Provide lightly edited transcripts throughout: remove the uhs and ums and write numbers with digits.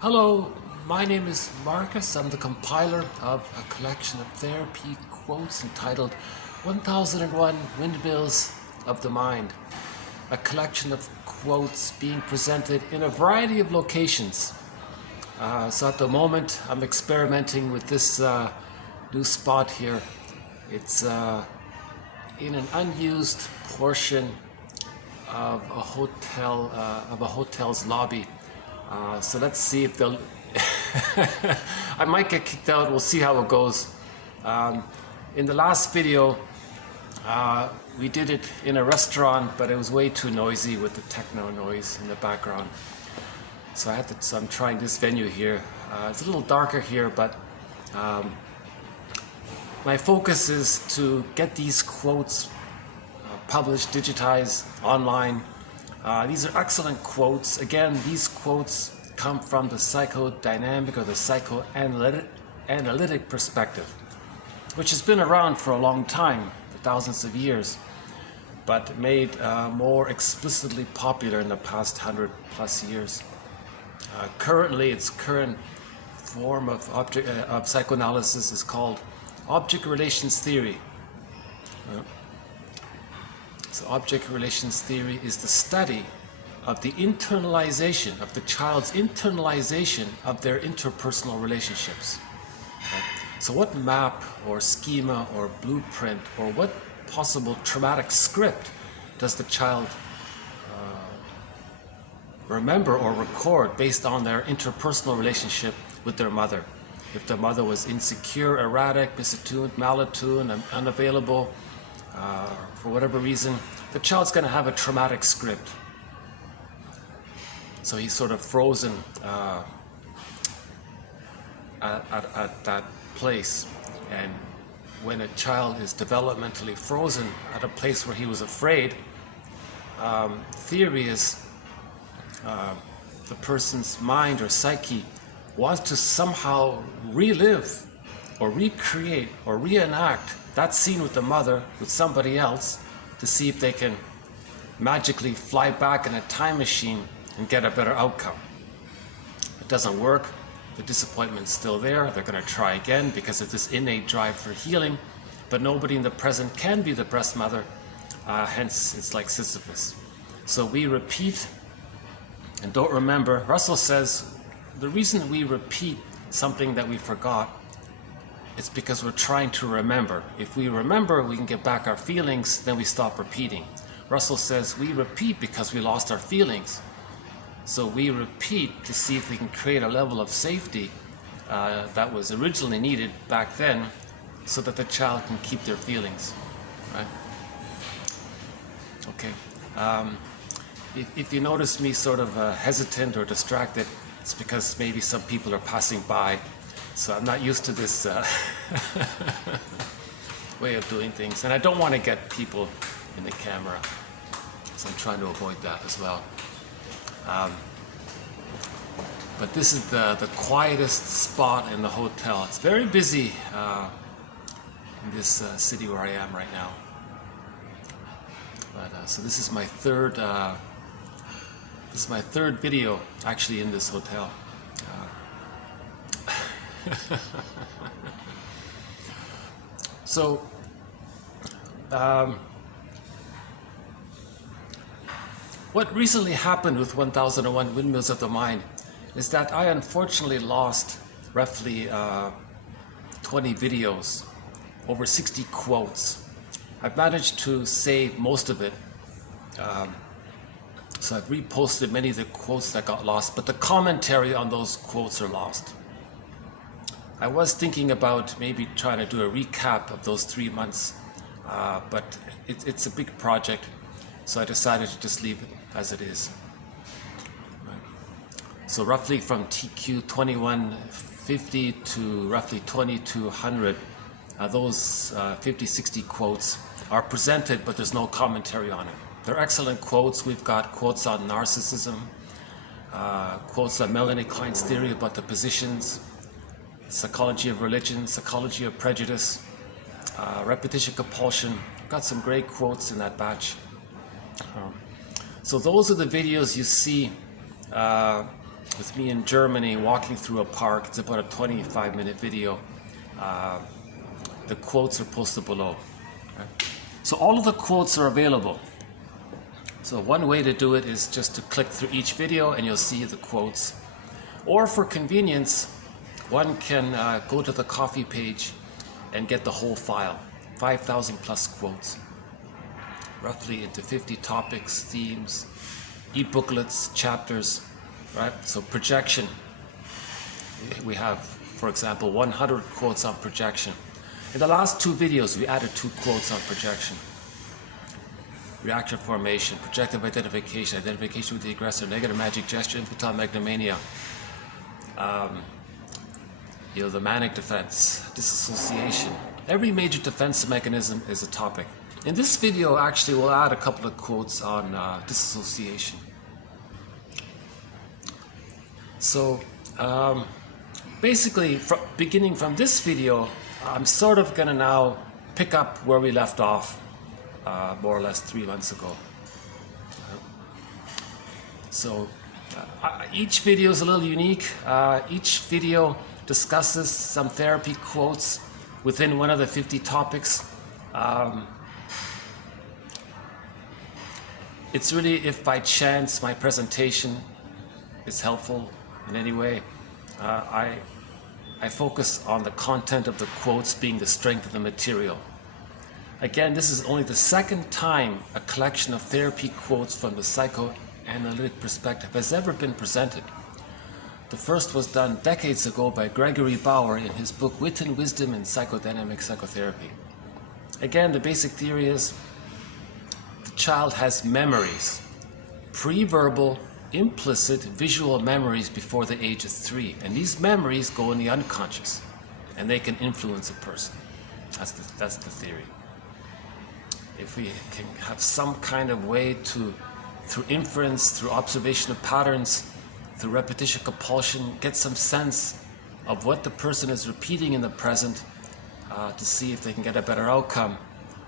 Hello, my name is Marcus. I'm the compiler of a collection of therapy quotes entitled 1001 Windmils of the Mind. A collection of quotes being presented in a variety of locations. So at the moment I'm experimenting with this new spot here. It's in an unused portion of a hotel, of a hotel's lobby. So let's see if they'll I might get kicked out. We'll see how it goes. In the last video we did it in a restaurant, but it was way too noisy with the techno noise in the background. So I'm trying this venue here. It's a little darker here, but my focus is to get these quotes published, digitized, online. These are excellent quotes. Again, these quotes come from the psychodynamic or the psychoanalytic perspective, which has been around for a long time, for thousands of years, but made more explicitly popular in the past 100+ years. Currently, its current form of psychoanalysis is called object relations theory. So object relations theory is the study of the internalization, of the child's internalization of their interpersonal relationships. So what map or schema or blueprint or what possible traumatic script does the child remember or record based on their interpersonal relationship with their mother? If the mother was insecure, erratic, misattuned, malattuned, and unavailable, for whatever reason, the child's going to have a traumatic script. So he's sort of frozen at that place. And when a child is developmentally frozen at a place where he was afraid, theory is the person's mind or psyche wants to somehow relive or recreate or reenact that scene with the mother with somebody else to see if they can magically fly back in a time machine and get a better outcome. It doesn't work. The disappointment's still there. They're going to try again because of this innate drive for healing, but nobody in the present can be the breast mother. Hence, it's like Sisyphus. So we repeat and don't remember. Russell says the reason we repeat something that we forgot, it's because we're trying to remember. If we remember, we can get back our feelings, then we stop repeating. Russell says we repeat because we lost our feelings. So we repeat to see if we can create a level of safety that was originally needed back then so that the child can keep their feelings, right? Okay. If you notice me sort of hesitant or distracted, it's because maybe some people are passing by. So I'm not used to this way of doing things. And I don't want to get people in the camera. So I'm trying to avoid that as well. But this is the quietest spot in the hotel. It's very busy in this city where I am right now. But, so this is my third video actually in this hotel. So what recently happened with 1001 Windmils of the Mind is that I unfortunately lost roughly 20 videos, over 60 quotes. I've managed to save most of it. So I've reposted many of the quotes that got lost, but the commentary on those quotes are lost. I was thinking about maybe trying to do a recap of those 3 months, but it's a big project, so I decided to just leave it as it is. Right. So roughly from TQ 2150 to roughly 2200, those 50-60 quotes are presented, but there's no commentary on it. They're excellent quotes. We've got quotes on narcissism, quotes on Melanie Klein's theory about the positions, psychology of religion, psychology of prejudice, repetition compulsion. Got some great quotes in that batch. So those are the videos you see with me in Germany walking through a park. It's about a 25-minute video. The quotes are posted below. Right? So all of the quotes are available. So one way to do it is just to click through each video and you'll see the quotes. Or for convenience, one can go to the coffee page and get the whole file. 5,000 plus quotes, roughly into 50 topics, themes, e-booklets, chapters, right? So projection, we have, for example, 100 quotes on projection. In the last 2 videos, we added 2 quotes on projection. Reaction formation, projective identification, identification with the aggressor, negative magic gesture, infantile megalomania, the manic defense, dissociation. Every major defense mechanism is a topic. In this video, actually, we'll add a couple of quotes on dissociation. So, basically, beginning from this video, I'm sort of going to now pick up where we left off, more or less 3 months ago. So, each video is a little unique. Each video discusses some therapy quotes within one of the 50 topics. It's really if by chance my presentation is helpful in any way. I focus on the content of the quotes being the strength of the material. Again, this is only the second time a collection of therapy quotes from the psychoanalytic perspective has ever been presented. The first was done decades ago by Gregory Bauer in his book Wit and Wisdom in Psychodynamic Psychotherapy. Again, the basic theory is the child has memories, pre-verbal, implicit visual memories before the age of 3. And these memories go in the unconscious and they can influence a person. That's the theory. If we can have some kind of way to, through inference, through observation of patterns, through repetition compulsion, get some sense of what the person is repeating in the present to see if they can get a better outcome.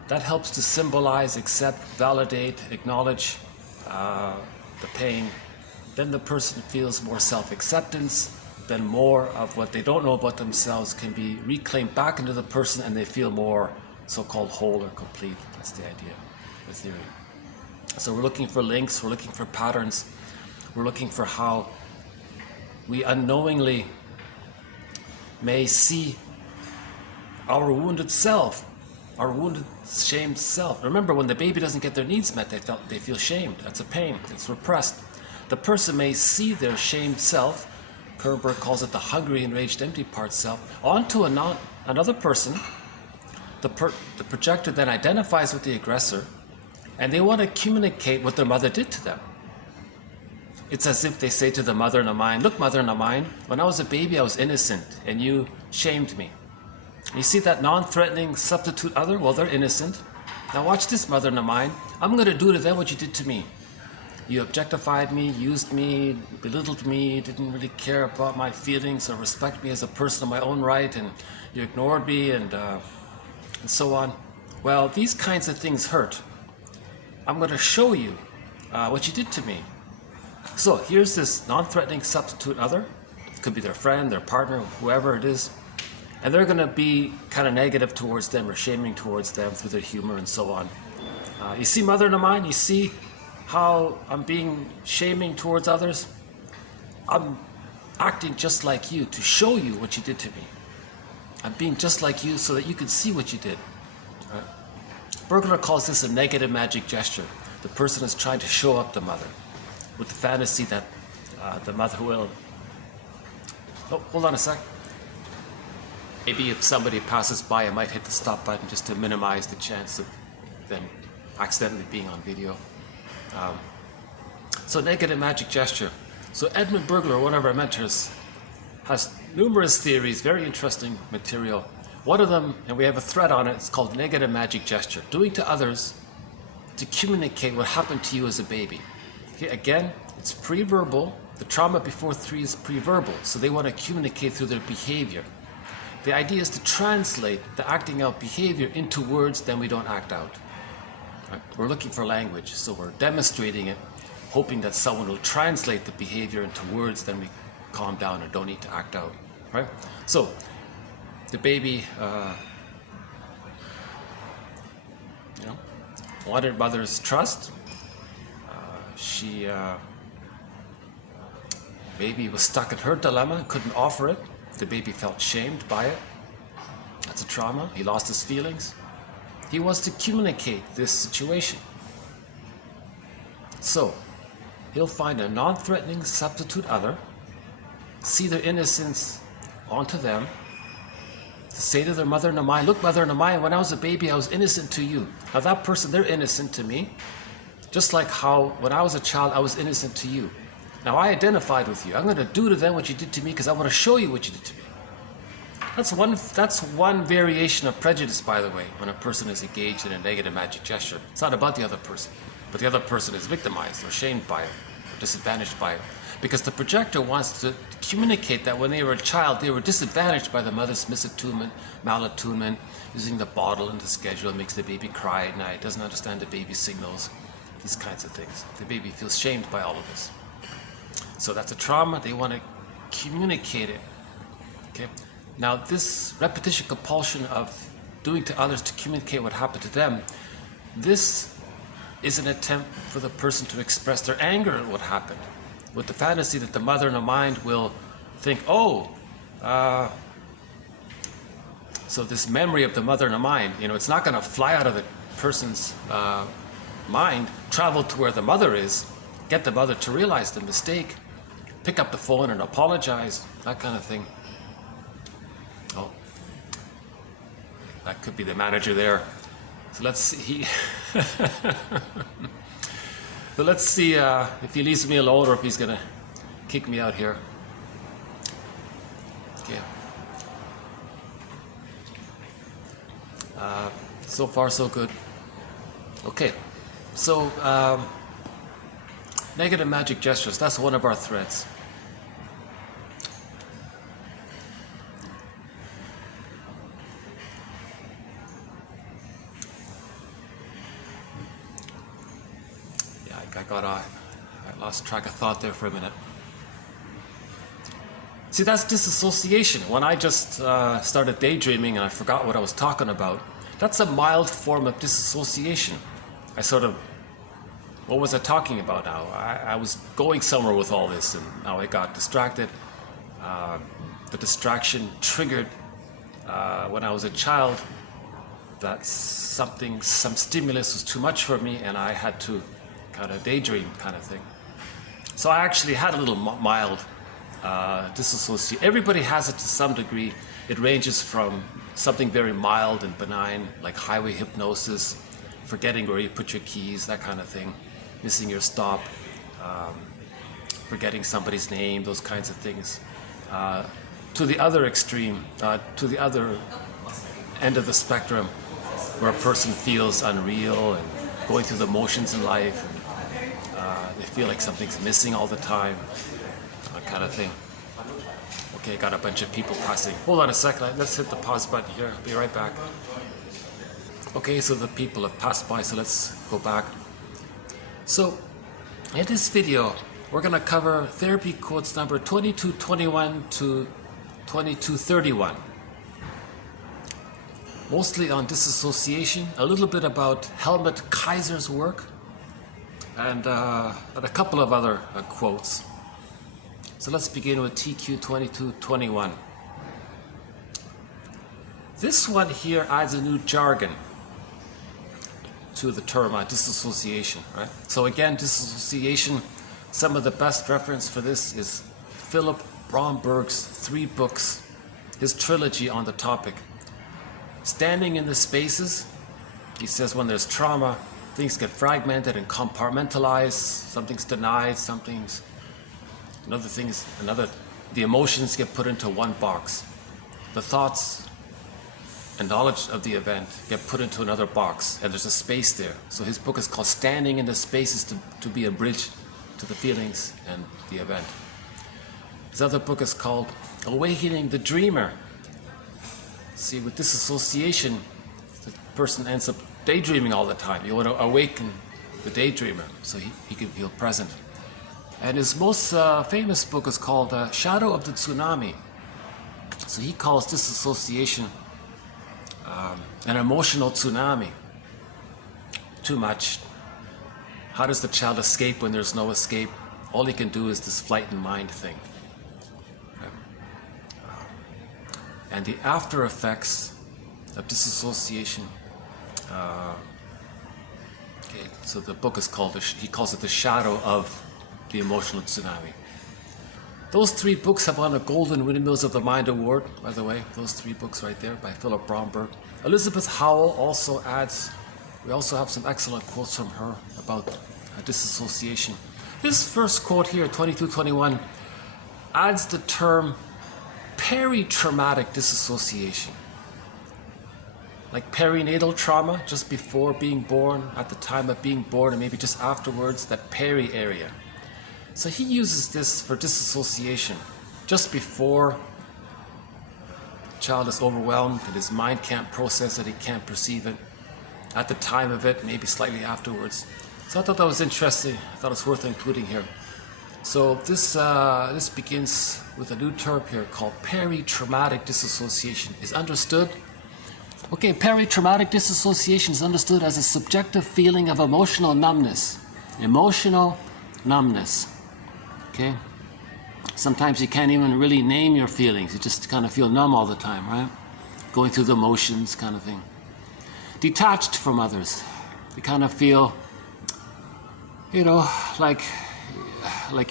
That helps to symbolize, accept, validate, acknowledge the pain. Then the person feels more self-acceptance, then more of what they don't know about themselves can be reclaimed back into the person and they feel more so-called whole or complete. That's the idea, the theory. So we're looking for links, we're looking for patterns, we're looking for how we unknowingly may see our wounded self, our wounded, shamed self. Remember, when the baby doesn't get their needs met, they feel shamed. That's a pain. It's repressed. The person may see their shamed self, Kerber calls it the hungry, enraged, empty part self, onto another person. The projector then identifies with the aggressor, and they want to communicate what their mother did to them. It's as if they say to the mother in the mind, look, mother in the mind, when I was a baby, I was innocent, and you shamed me. You see that non-threatening substitute other? Well, they're innocent. Now watch this, mother in the mind. I'm going to do to them what you did to me. You objectified me, used me, belittled me, didn't really care about my feelings or respect me as a person in my own right, and you ignored me, and so on. Well, these kinds of things hurt. I'm going to show you what you did to me. So here's this non-threatening substitute other. It could be their friend, their partner, whoever it is. And they're going to be kind of negative towards them or shaming towards them through their humor and so on. You see, mother in the mind, you see how I'm being shaming towards others? I'm acting just like you to show you what you did to me. I'm being just like you so that you can see what you did. Right? Bergler calls this a negative magic gesture. The person is trying to show up the mother with the fantasy that the mother will... Oh, hold on a sec. Maybe if somebody passes by, I might hit the stop button just to minimize the chance of them accidentally being on video. So negative magic gesture. So Edmund Bergler, one of our mentors, has numerous theories, very interesting material. One of them, and we have a thread on it, it's called negative magic gesture. Doing to others to communicate what happened to you as a baby. Okay, again, it's pre-verbal. The trauma before 3 is pre-verbal, so they want to communicate through their behavior. The idea is to translate the acting out behavior into words, then we don't act out. Right? We're looking for language, so we're demonstrating it hoping that someone will translate the behavior into words, then we calm down and don't need to act out, right? So the baby, wanted mother's trust. Baby was stuck in her dilemma, couldn't offer it. The baby felt shamed by it. That's a trauma. He lost his feelings. He wants to communicate this situation. So he'll find a non-threatening substitute other, see their innocence onto them, to say to their mother Namai, look, mother Namai, when I was a baby, I was innocent to you. Now that person, they're innocent to me, just like how when I was a child, I was innocent to you. Now I identified with you. I'm going to do to them what you did to me because I want to show you what you did to me. That's one variation of prejudice, by the way, when a person is engaged in a negative magic gesture. It's not about the other person, but the other person is victimized or shamed by it, or disadvantaged by it. Because the projector wants to communicate that when they were a child, they were disadvantaged by the mother's misattunement, malattunement, using the bottle and the schedule, makes the baby cry at night, doesn't understand the baby signals, these kinds of things. The baby feels shamed by all of this. So that's a trauma. They want to communicate it. Okay. Now this repetition compulsion of doing to others to communicate what happened to them, this is an attempt for the person to express their anger at what happened, with the fantasy that the mother in the mind will think, oh, so this memory of the mother in the mind, it's not going to fly out of the person's mind, travel to where the mother is, get the mother to realize the mistake, pick up the phone and apologize, that kind of thing. Oh, that could be the manager there. So let's see. So let's see if he leaves me alone or if he's gonna kick me out here. Okay. So far so good. Okay. So negative magic gestures, that's one of our threads. I lost track of thought there for a minute. See, that's disassociation. When I just started daydreaming and I forgot what I was talking about, that's a mild form of disassociation. What was I talking about now? I was going somewhere with all this and now I got distracted. The distraction triggered when I was a child that some stimulus was too much for me and I had to kind of daydream kind of thing. So I actually had a little mild disassociation. Everybody has it to some degree. It ranges from something very mild and benign, like highway hypnosis, forgetting where you put your keys, that kind of thing, missing your stop, forgetting somebody's name, those kinds of things. To the other extreme, to the other end of the spectrum, where a person feels unreal and going through the motions in life. They feel like something's missing all the time, that kind of thing. Okay, got a bunch of people pressing. Hold on a second, let's hit the pause button here. Be right back. Okay, so the people have passed by, so let's go back. So, in this video, we're going to cover therapy quotes number 2221 to 2231. Mostly on disassociation, a little bit about Helmut Kaiser's work, and a couple of other quotes. So let's begin with TQ 2221. This one here adds a new jargon to the term disassociation, right? So again, disassociation, some of the best reference for this is Philip Bromberg's 3 books, his trilogy on the topic. Standing in the spaces, he says when there's trauma, things get fragmented and compartmentalized, something's denied, the emotions get put into one box. The thoughts and knowledge of the event get put into another box, and there's a space there. So his book is called Standing in the Spaces to be a bridge to the feelings and the event. His other book is called Awakening the Dreamer. See, with disassociation, the person ends up daydreaming all the time. You want to awaken the daydreamer, so he can feel present. And his most famous book is called Shadow of the Tsunami. So he calls disassociation an emotional tsunami. Too much. How does the child escape when there's no escape? All he can do is this flight in mind thing. And the after effects of disassociation. So the book is called, he calls it the shadow of the emotional tsunami. Those 3 books have won a Golden Windmils of the Mind Award, by the way. Those 3 books right there by Philip Bromberg. Elizabeth Howell also adds, we also have some excellent quotes from her about disassociation. This first quote here, 2221, adds the term peritraumatic dissociation. Like perinatal trauma, just before being born, at the time of being born, and maybe just afterwards, that peri area. So he uses this for disassociation, just before the child is overwhelmed and his mind can't process it, he can't perceive it. At the time of it, maybe slightly afterwards. So I thought that was interesting. I thought it's worth including here. So this begins with a new term here called peritraumatic dissociation. Is understood. Okay, peritraumatic dissociation is understood as a subjective feeling of emotional numbness. Emotional numbness. Okay? Sometimes you can't even really name your feelings. You just kind of feel numb all the time, right? Going through the motions kind of thing. Detached from others. You kind of feel, you know, like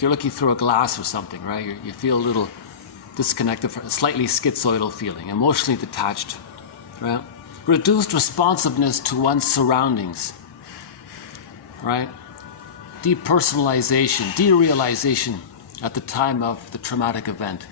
you're looking through a glass or something, right? You feel a little disconnected, a slightly schizoidal feeling, emotionally detached, right? Reduced responsiveness to one's surroundings, right? Depersonalization, derealization at the time of the traumatic event.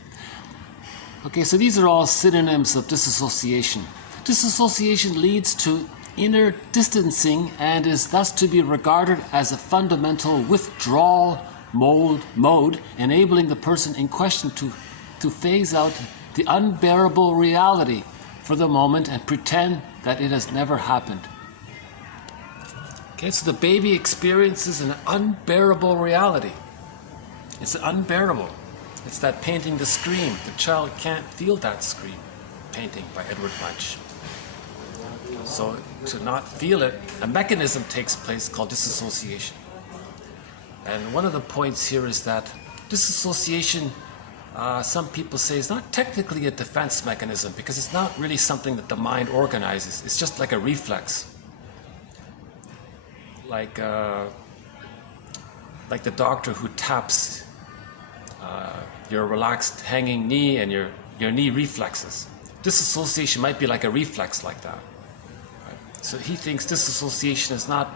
Okay, so these are all synonyms of disassociation. Disassociation leads to inner distancing and is thus to be regarded as a fundamental withdrawal mode, enabling the person in question to phase out the unbearable reality for the moment and pretend that it has never happened. Okay, so the baby experiences an unbearable reality. It's unbearable. It's that painting the scream. The child can't feel that scream. Painting by Edward Munch. So to not feel it, a mechanism takes place called disassociation. And one of the points here is that disassociation, some people say, is not technically a defense mechanism because it's not really something that the mind organizes. It's just like a reflex. Like the doctor who taps your relaxed hanging knee and your knee reflexes. Disassociation might be like a reflex like that. Right? So he thinks disassociation is not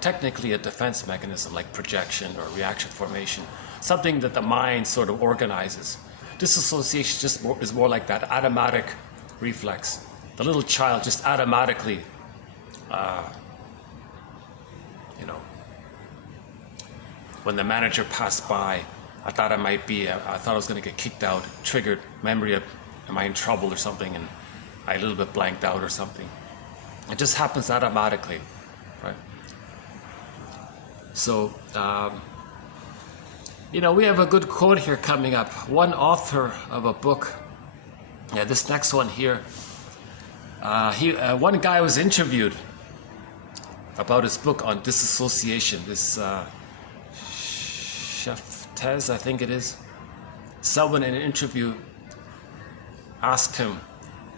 technically a defense mechanism like projection or reaction formation, something that the mind sort of organizes. Disassociation is more like that automatic reflex. The little child just automatically, when the manager passed by, I thought I was going to get kicked out, triggered memory of, am I in trouble or something, and I a little bit blanked out or something. It just happens automatically, right? So, we have a good quote here coming up. One author of a book, this next one here, one guy was interviewed about his book on disassociation. This Chef Tez, I think it is. Someone in an interview asked him,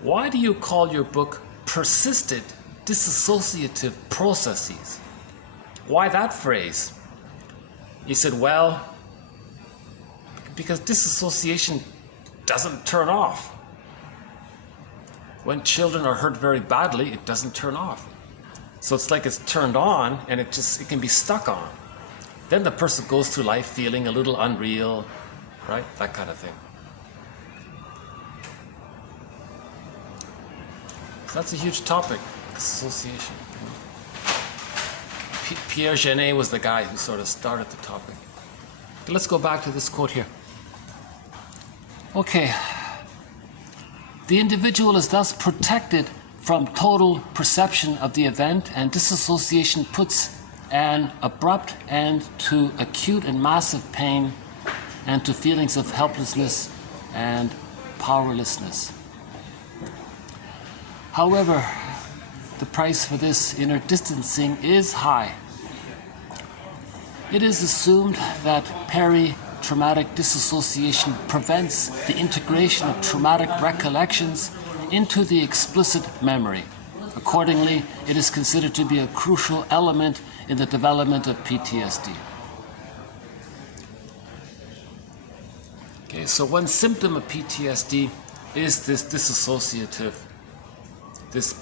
why do you call your book Persistent Dissociative Processes? Why that phrase? He said, well, because disassociation doesn't turn off. When children are hurt very badly, it doesn't turn off. So it's like it's turned on and it can be stuck on. Then the person goes through life feeling a little unreal, right? That kind of thing. So that's a huge topic, dissociation. Pierre Genet was the guy who sort of started the topic. But let's go back to this quote here. Okay. The individual is thus protected from total perception of the event, and disassociation puts an abrupt end to acute and massive pain and to feelings of helplessness and powerlessness. However, the price for this inner distancing is high. It is assumed that peritraumatic dissociation prevents the integration of traumatic recollections into the explicit memory. Accordingly, it is considered to be a crucial element in the development of PTSD. Okay, so one symptom of PTSD is this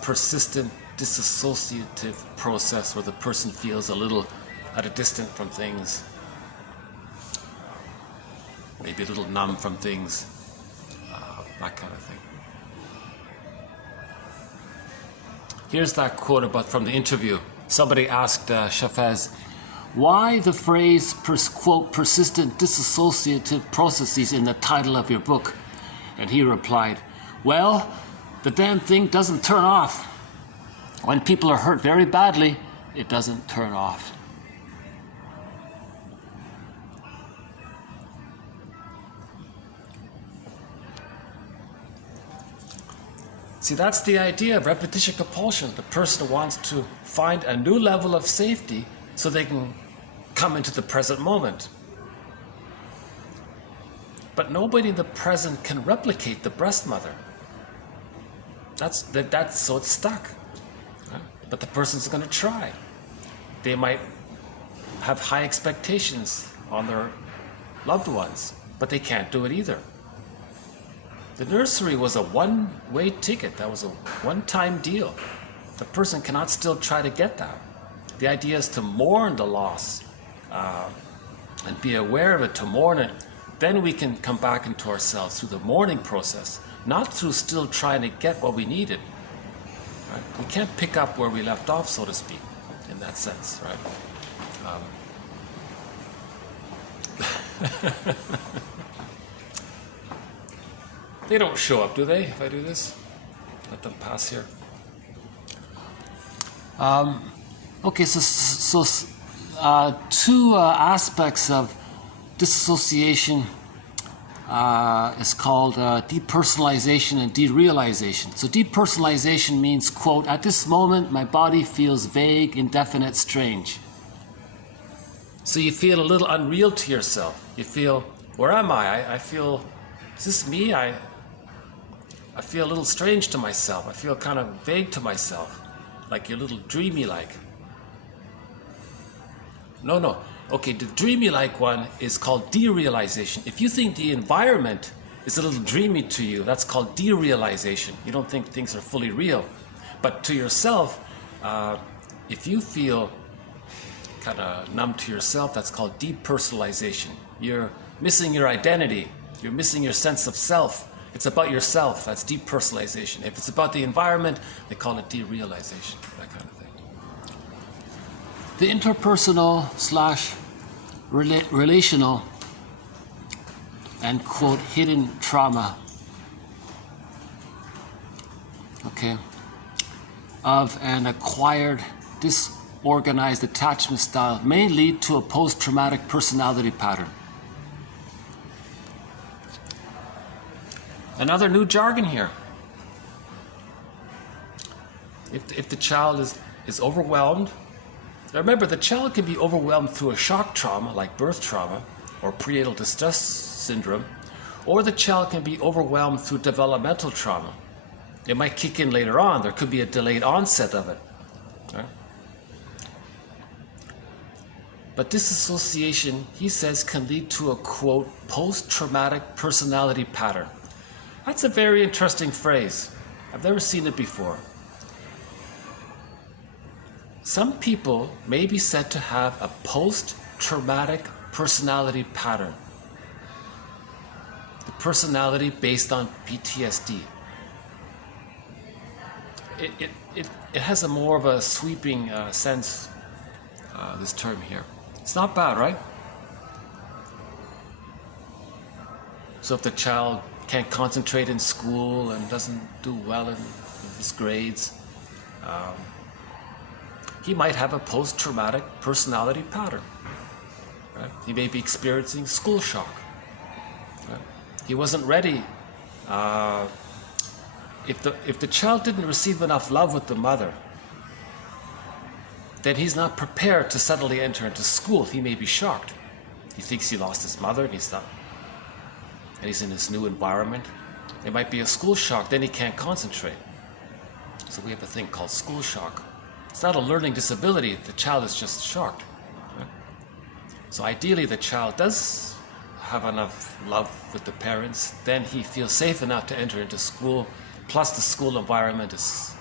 persistent dissociative process where the person feels a little at a distance from things, maybe a little numb from things, that kind of thing. Here's that quote from the interview. Somebody asked Shafez, why the phrase, quote, persistent dissociative processes in the title of your book? And he replied, well, the damn thing doesn't turn off. When people are hurt very badly, it doesn't turn off. See, that's the idea of repetition compulsion. The person wants to find a new level of safety so they can come into the present moment. But nobody in the present can replicate the breast mother. So it's stuck. Right? But the person's going to try. They might have high expectations on their loved ones, but they can't do it either. The nursery was a one-way ticket. That was a one-time deal. The person cannot still try to get that. The idea is to mourn the loss and be aware of it, to mourn it. Then we can come back into ourselves through the mourning process, not through still trying to get what we needed. Right? We can't pick up where we left off, so to speak, in that sense, right? They don't show up, do they, if I do this? Let them pass here. Okay, so two aspects of dissociation is called depersonalization and derealization. So depersonalization means, quote, at this moment my body feels vague, indefinite, strange. So you feel a little unreal to yourself. You feel, where am I? I feel, is this me? I feel a little strange to myself. I feel kind of vague to myself, like you're a little dreamy-like. No. Okay, the dreamy-like one is called derealization. If you think the environment is a little dreamy to you, that's called derealization. You don't think things are fully real. But to yourself, if you feel kind of numb to yourself, that's called depersonalization. You're missing your identity. You're missing your sense of self. It's about yourself. That's depersonalization. If it's about the environment, they call it derealization, that kind of thing. The interpersonal / relational and, quote, hidden trauma, okay, of an acquired disorganized attachment style may lead to a post-traumatic personality pattern. Another new jargon here. If the child is overwhelmed, remember the child can be overwhelmed through a shock trauma like birth trauma or prenatal distress syndrome, or the child can be overwhelmed through developmental trauma. It might kick in later on. There could be a delayed onset of it. Right? But disassociation, he says, can lead to a, quote, post-traumatic personality pattern. That's a very interesting phrase. I've never seen it before. Some people may be said to have a post-traumatic personality pattern. The personality based on PTSD. It has a more of a sweeping sense, this term here. It's not bad, right? So if the child can't concentrate in school and doesn't do well in his grades, he might have a post-traumatic personality pattern. Right? He may be experiencing school shock. Right? He wasn't ready. If the child didn't receive enough love with the mother, then he's not prepared to suddenly enter into school. He may be shocked. He thinks he lost his mother, and he's in this new environment. It might be a school shock, then he can't concentrate. So we have a thing called school shock. It's not a learning disability, the child is just shocked. Right? So ideally the child does have enough love with the parents, then he feels safe enough to enter into school, plus the school environment is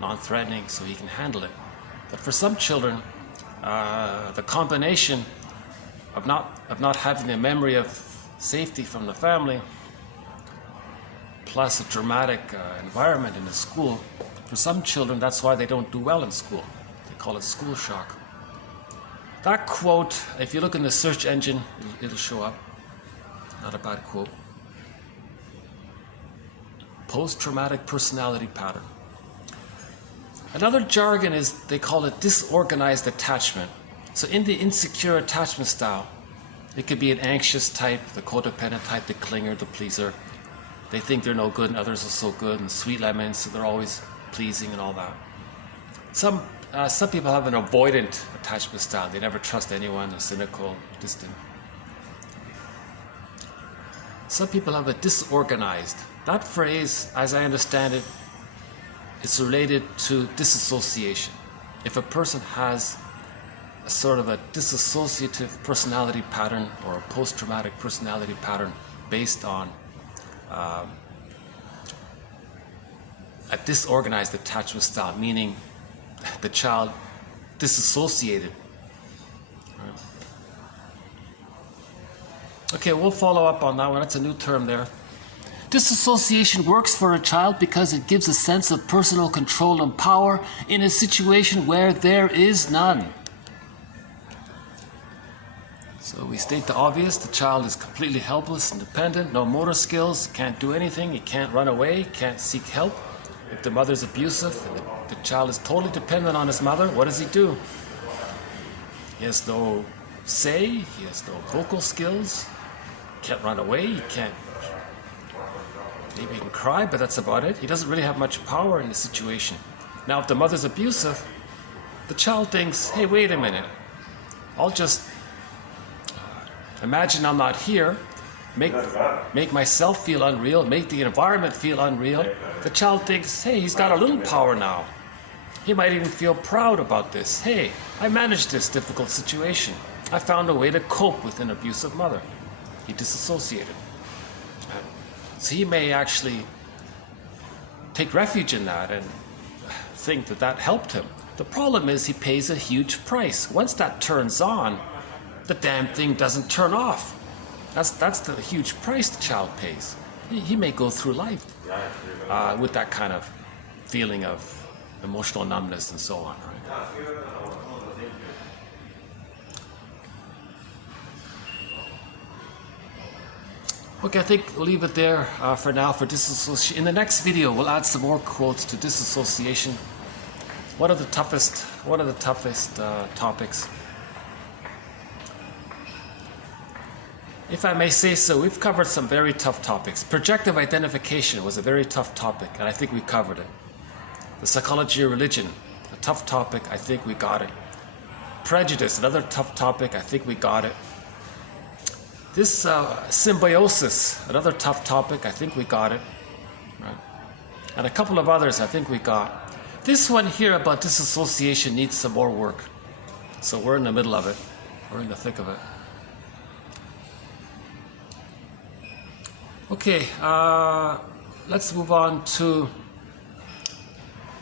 non-threatening, so he can handle it. But for some children, the combination of not having the memory of safety from the family, plus a dramatic environment in the school, for some children, that's why they don't do well in school. They call it school shock. That quote, if you look in the search engine, it'll show up. Not a bad quote. Post-traumatic personality pattern. Another jargon is, they call it disorganized attachment. So in the insecure attachment style, it could be an anxious type, the codependent type, the clinger, the pleaser. They think they're no good and others are so good, and sweet lemons, so they're always pleasing and all that. Some people have an avoidant attachment style. They never trust anyone, they're cynical, distant. Some people have a disorganized. That phrase, as I understand it, is related to dissociation. If a person has a sort of a dissociative personality pattern or a post-traumatic personality pattern based on a disorganized attachment style, meaning the child disassociated. Right. Okay, we'll follow up on that one. That's a new term there. Disassociation works for a child because it gives a sense of personal control and power in a situation where there is none. So we state the obvious, the child is completely helpless and dependent, no motor skills, can't do anything, he can't run away, can't seek help. If the mother's abusive, the child is totally dependent on his mother, what does he do? He has no say, he has no vocal skills, can't run away, he can't, maybe he can cry, but that's about it. He doesn't really have much power in the situation. Now if the mother's abusive, the child thinks, hey, wait a minute, I'll just imagine I'm not here, make myself feel unreal, make the environment feel unreal. The child thinks, hey, he's got a little power now. He might even feel proud about this. Hey, I managed this difficult situation. I found a way to cope with an abusive mother. He disassociated. So he may actually take refuge in that and think that that helped him. The problem is he pays a huge price. Once that turns on, the damn thing doesn't turn off. That's the huge price the child pays. He may go through life with that kind of feeling of emotional numbness and so on. Right? Okay, I think we'll leave it there for now for disassociation. In the next video, we'll add some more quotes to disassociation. What are the toughest topics? If I may say so, we've covered some very tough topics. Projective identification was a very tough topic, and I think we covered it. The psychology of religion, a tough topic, I think we got it. Prejudice, another tough topic, I think we got it. This symbiosis, another tough topic, I think we got it. Right? And a couple of others I think we got. This one here about disassociation needs some more work. So we're in the middle of it. We're in the thick of it. Okay, let's move on to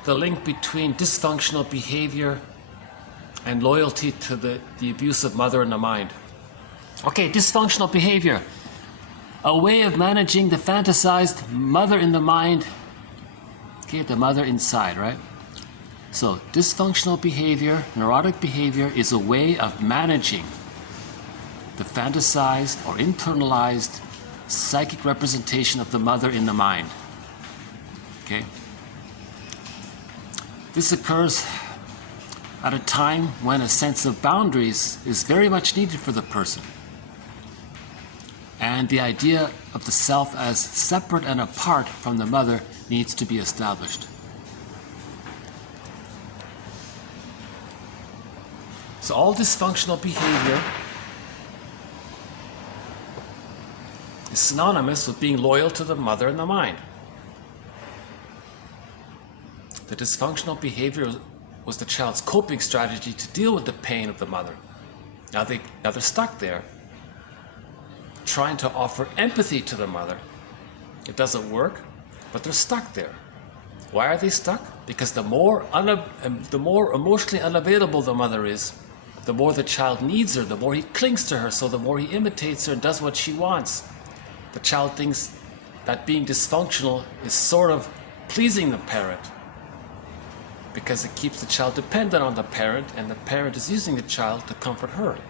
the link between dysfunctional behavior and loyalty to the abusive mother in the mind. Okay, dysfunctional behavior. A way of managing the fantasized mother in the mind. Okay, the mother inside, right? So, dysfunctional behavior, neurotic behavior is a way of managing the fantasized or internalized psychic representation of the mother in the mind. Okay? This occurs at a time when a sense of boundaries is very much needed for the person. And the idea of the self as separate and apart from the mother needs to be established. So all dysfunctional behavior is synonymous with being loyal to the mother and the mind. The dysfunctional behavior was the child's coping strategy to deal with the pain of the mother. Now they're stuck there, trying to offer empathy to the mother. It doesn't work, but they're stuck there. Why are they stuck? Because the more emotionally unavailable the mother is, the more the child needs her, the more he clings to her, so the more he imitates her and does what she wants. The child thinks that being dysfunctional is sort of pleasing the parent, because it keeps the child dependent on the parent, and the parent is using the child to comfort her. Okay,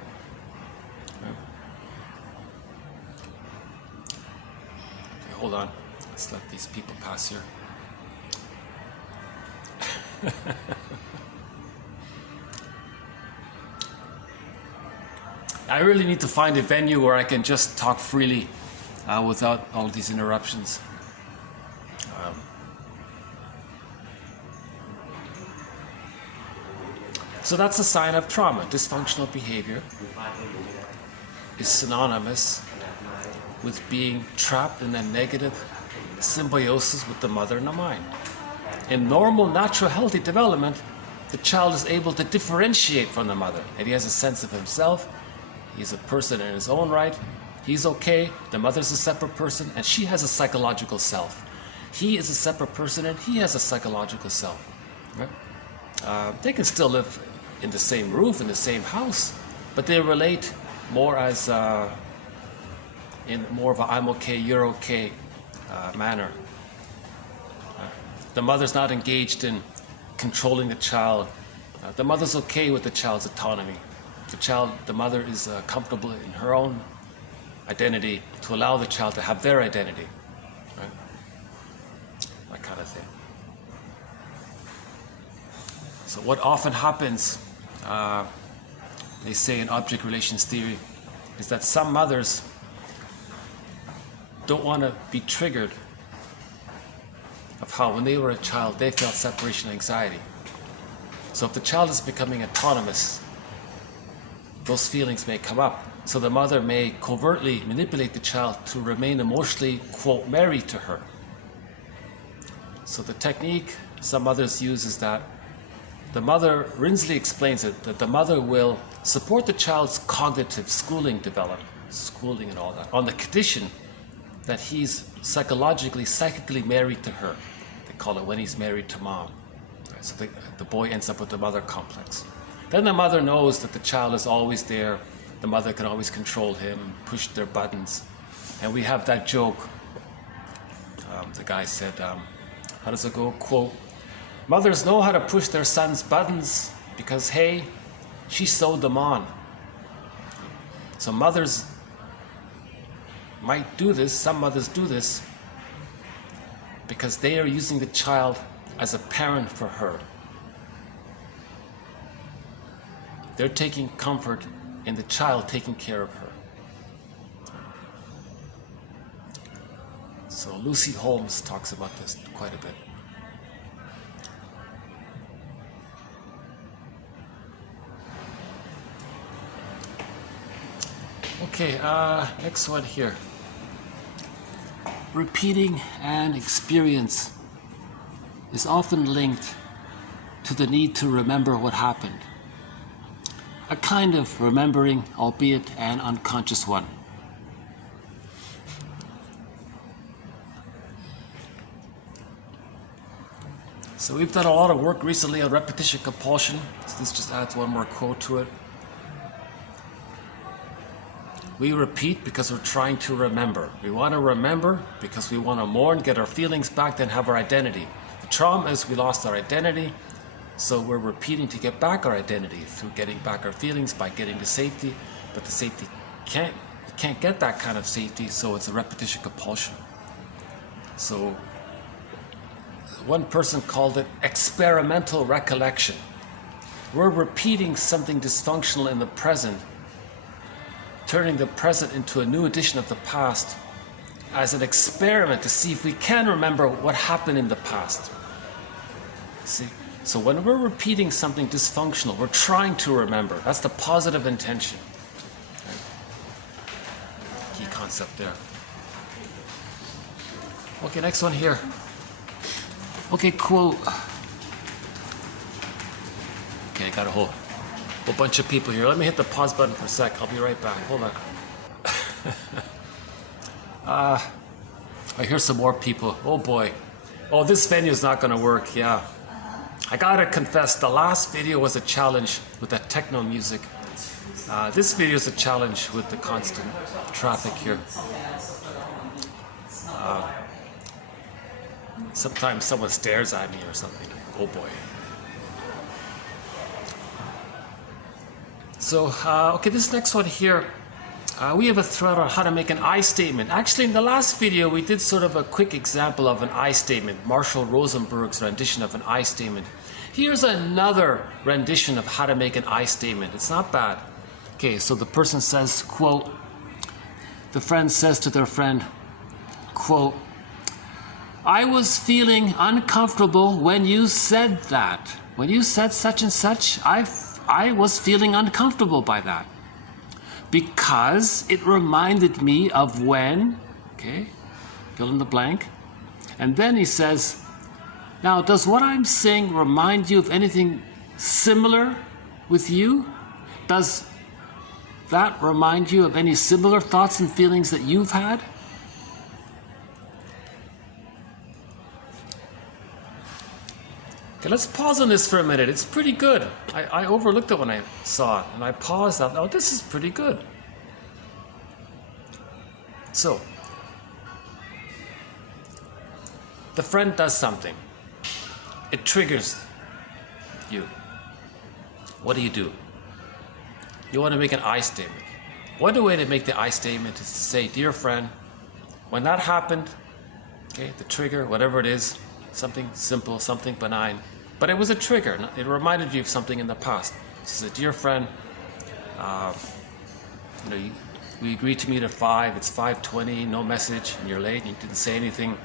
hold on. Let's let these people pass here. I really need to find a venue where I can just talk freely without all these interruptions. So that's a sign of trauma. Dysfunctional behavior is synonymous with being trapped in a negative symbiosis with the mother and the mind. In normal, natural, healthy development, the child is able to differentiate from the mother, and he has a sense of himself. He's a person in his own right. He's okay. The mother's a separate person, and she has a psychological self. He is a separate person, and he has a psychological self. Right? They can still live in the same roof, in the same house, but they relate more as in more of a "I'm okay, you're okay" manner. The mother's not engaged in controlling the child. The mother's okay with the child's autonomy. The mother is comfortable in her own identity to allow the child to have their identity. Right? That kind of thing. So what often happens, they say in object relations theory, is that some mothers don't want to be triggered of how when they were a child they felt separation anxiety. So if the child is becoming autonomous, those feelings may come up. So the mother may covertly manipulate the child to remain emotionally, quote, married to her. So the technique some mothers use is that the mother, Rinsley explains it, that the mother will support the child's cognitive schooling and all that, on the condition that he's psychically married to her. They call it when he's married to mom. Right, so the boy ends up with the mother complex. Then the mother knows that the child is always there. The mother can always control him, push their buttons. And we have that joke. The guy said, how does it go? Quote, "Mothers know how to push their sons' buttons because, hey, she sewed them on." So mothers might do this, some mothers do this, because they are using the child as a parent for her. They're taking comfort in the child taking care of her. So Lucy Holmes talks about this quite a bit. Okay, next one here. Repeating an experience is often linked to the need to remember what happened. A kind of remembering, albeit an unconscious one. So we've done a lot of work recently on repetition compulsion. So this just adds one more quote to it. We repeat because we're trying to remember. We want to remember because we want to mourn, get our feelings back, then have our identity. The trauma is we lost our identity, so we're repeating to get back our identity through getting back our feelings by getting the safety, but the safety can't get that kind of safety, so it's a repetition compulsion. So one person called it experimental recollection. we're repeating something dysfunctional in the present, turning the present into a new edition of the past as an experiment to see if we can remember what happened in the past. See? So when we're repeating something dysfunctional, we're trying to remember. That's the positive intention. Key concept there. Okay, next one here. Okay, quote. Okay, I got a whole bunch of people here. Let me hit the pause button for a sec. I'll be right back. Hold on. I hear some more people. Oh boy. Oh, this venue is not going to work. Yeah. I gotta confess, the last video was a challenge with that techno music. This video is a challenge with the constant traffic here. Sometimes someone stares at me or something. Oh boy. So, okay, this next one here, we have a thread on how to make an I statement. Actually, in the last video, we did sort of a quick example of an I statement, Marshall Rosenberg's rendition of an I statement. Here's another rendition of how to make an I statement. It's not bad. Okay, so the person says, quote, the friend says to their friend, quote, I was feeling uncomfortable when you said that. When you said such and such, I was feeling uncomfortable by that. Because it reminded me of when, okay, fill in the blank. And then he says, now, does what I'm saying remind you of anything similar with you? Does that remind you of any similar thoughts and feelings that you've had? Okay, let's pause on this for a minute. It's pretty good. I overlooked it when I saw it, and I paused. I thought, oh, this is pretty good. So, the friend does something. It triggers you. What do? You want to make an I statement. One way to make the I statement is to say, dear friend, when that happened, okay, the trigger, whatever it is, something simple, something benign, but it was a trigger. It reminded you of something in the past. This is a dear friend. We agreed to meet at 5. It's 5:20. No message, and you're late. And you didn't say anything.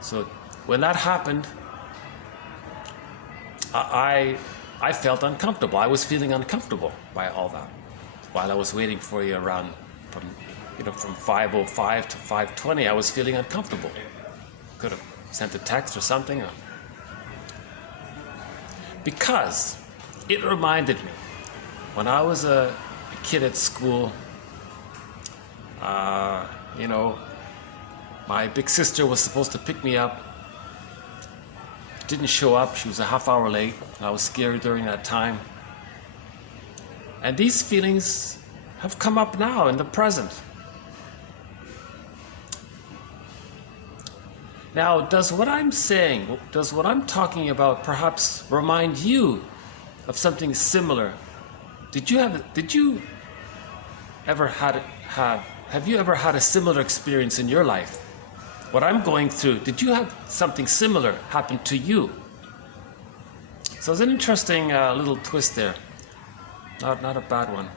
So when that happened, I felt uncomfortable. I was feeling uncomfortable by all that while I was waiting for you around from 5:05 to 5:20. I was feeling uncomfortable. Could have sent a text or something. Because it reminded me when I was a kid at school, my big sister was supposed to pick me up. Didn't show up. She was a half hour late. I was scared during that time. And these feelings have come up now in the present. Now, does what I'm saying, does what I'm talking about perhaps remind you of something similar? Have you ever had a similar experience in your life? What I'm going through, did you have something similar happen to you? So it's an interesting little twist there. Not a bad one.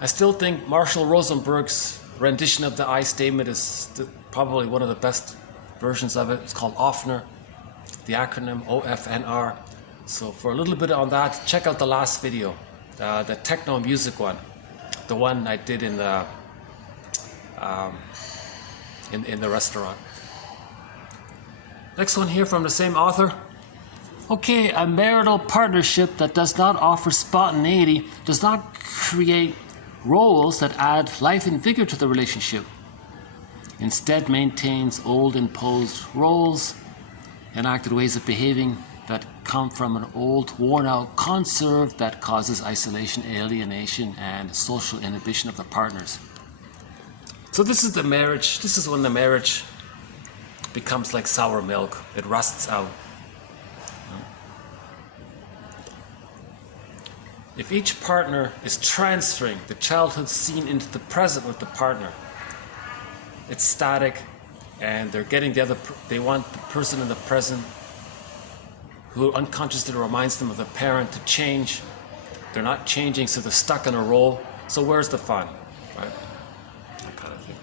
I still think Marshall Rosenberg's rendition of the I statement is probably one of the best versions of it. It's called OFNR, the acronym OFNR. So for a little bit on that, check out the last video, the techno music one, the one I did in the restaurant. Next one here from the same author. Okay, a marital partnership that does not offer spontaneity does not create roles that add life and vigor to the relationship. Instead maintains old imposed roles, enacted ways of behaving that come from an old worn out conserve that causes isolation, alienation, and social inhibition of the partners. So this is the marriage. This is when the marriage becomes like sour milk. It rusts out. If each partner is transferring the childhood scene into the present with the partner, it's static, and they're getting they want the person in the present who unconsciously reminds them of the parent to change. They're not changing, so they're stuck in a role. So where's the fun, right? That kind of thing.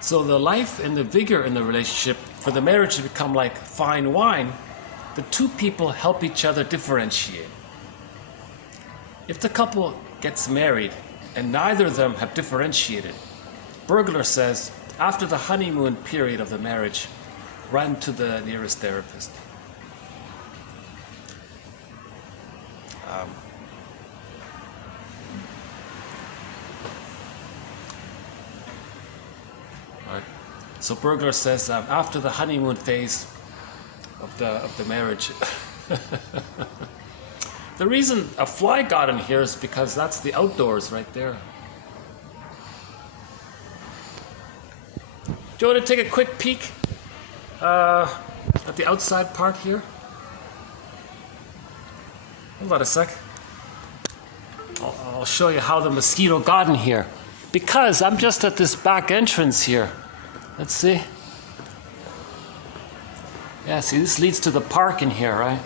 So the life and the vigor in the relationship, for the marriage to become like fine wine, the two people help each other differentiate. If the couple gets married and neither of them have differentiated, Bergler says, after the honeymoon period of the marriage, run to the nearest therapist. Right. So Bergler says, after the honeymoon phase of the marriage, the reason a fly got in here is because that's the outdoors right there. Do you want to take a quick peek at the outside part here? Hold on a sec. I'll show you how the mosquito got in here. Because I'm just at this back entrance here. Let's see. Yeah, see, this leads to the park in here, right?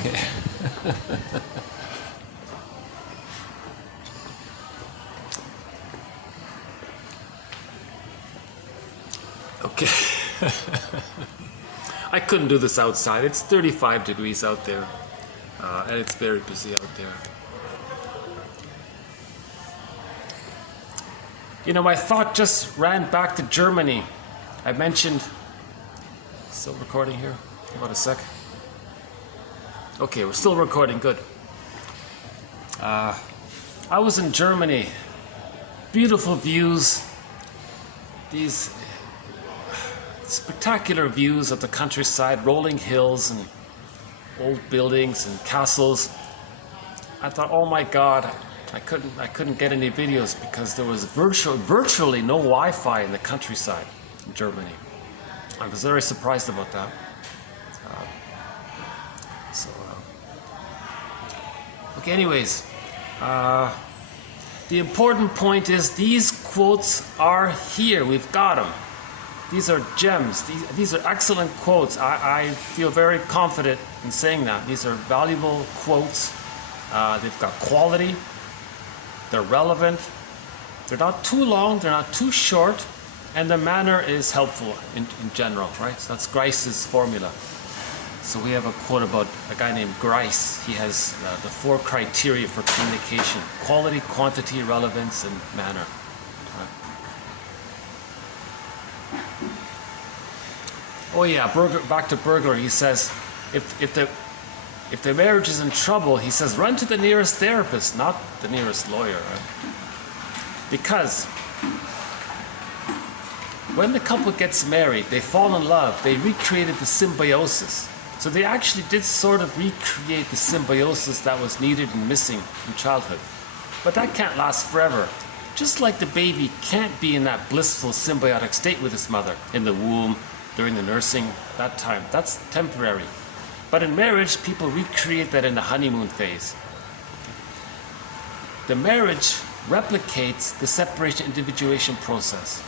Okay. Okay. I couldn't do this outside. It's 35 degrees out there, and it's very busy out there. You know, my thought just ran back to Germany. I mentioned, still recording here? Hold on a sec. Okay, we're still recording, good. I was in Germany. Beautiful views. These spectacular views of the countryside, rolling hills and old buildings and castles. I thought, oh my God, I couldn't get any videos because there was virtually no Wi-Fi in the countryside in Germany. I was very surprised about that. Okay, anyways, the important point is these quotes are here. We've got them. These are gems. These are excellent quotes. I feel very confident in saying that. These are valuable quotes. They've got quality. They're relevant. They're not too long. They're not too short. And the manner is helpful in general, right? So that's Grice's formula. So we have a quote about a guy named Grice. He has the 4 criteria for communication: quality, quantity, relevance, and manner. Oh yeah, back to Bergler. He says, if the marriage is in trouble, he says, run to the nearest therapist, not the nearest lawyer. Right? Because when the couple gets married, they fall in love. They recreated the symbiosis. So they actually did sort of recreate the symbiosis that was needed and missing in childhood. But that can't last forever. Just like the baby can't be in that blissful symbiotic state with his mother in the womb, during the nursing, that time. That's temporary. But in marriage, people recreate that in the honeymoon phase. The marriage replicates the separation individuation process.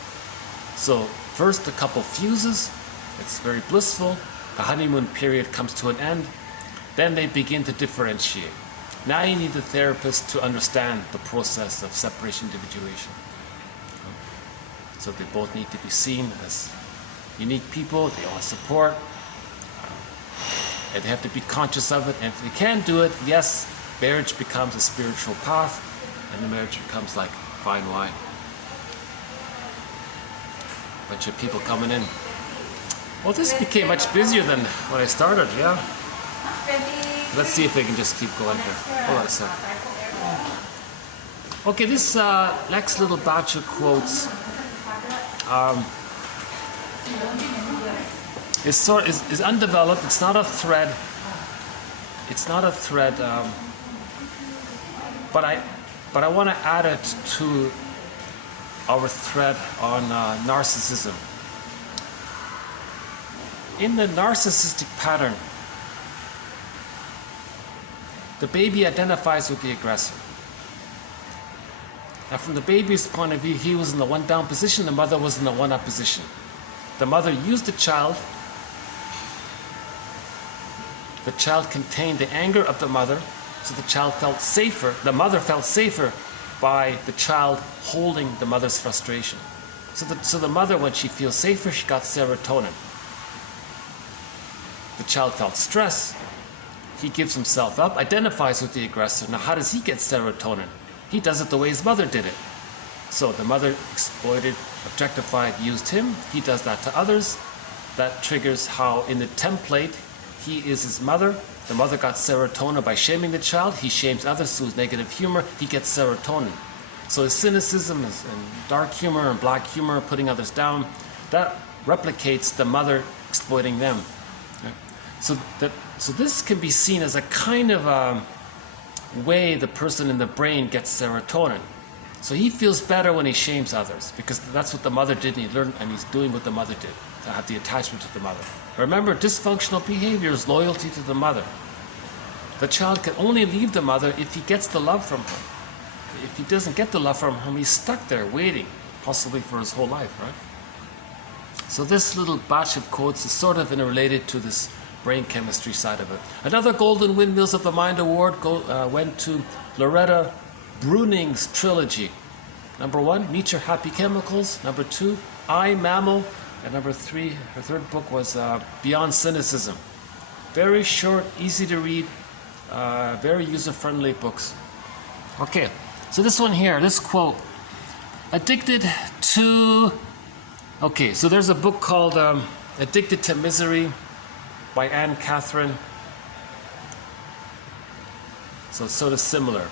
So first the couple fuses, it's very blissful, the honeymoon period comes to an end, then they begin to differentiate. Now you need the therapist to understand the process of separation individuation. So they both need to be seen as unique people, they all support, and they have to be conscious of it. And if they can't do it, yes, marriage becomes a spiritual path, and the marriage becomes like fine wine. Bunch of people coming in. Well, this became much busier than when I started, yeah? Let's see if we can just keep going here. Hold on a sec. Okay, this next little batch of quotes is undeveloped. It's not a thread. It's not a thread. But I want to add it to our thread on narcissism. In the narcissistic pattern, the baby identifies with the aggressor. Now from the baby's point of view, he was in the one down position, the mother was in the one up position. The mother used the child. The child contained the anger of the mother, so the child felt safer. The mother felt safer by the child holding the mother's frustration. So the mother, when she feels safer, she got serotonin. The child felt stress. He gives himself up, identifies with the aggressor. Now, how does he get serotonin? He does it the way his mother did it. So the mother exploited, objectified, used him. He does that to others. That triggers how in the template, he is his mother. The mother got serotonin by shaming the child. He shames others through his negative humor. He gets serotonin. So his cynicism and dark humor and black humor, putting others down, that replicates the mother exploiting them. So this can be seen as a kind of a way the person in the brain gets serotonin. So he feels better when he shames others because that's what the mother did, and he learned, and he's doing what the mother did, to have the attachment to the mother. Remember, dysfunctional behavior is loyalty to the mother. The child can only leave the mother if he gets the love from her. If he doesn't get the love from him, he's stuck there waiting, possibly for his whole life, right? So this little batch of quotes is sort of related to this brain chemistry side of it. Another Golden Windmills of the Mind award went to Loretta Bruning's trilogy. Number 1, Meet Your Happy Chemicals. Number 2, I, Mammal. And number 3, her third book was Beyond Cynicism. Very short, easy to read, very user-friendly books. Okay, so this one here, this quote, addicted to... Okay, so there's a book called Addicted to Misery by Anne Catherine. So it's sort of similar.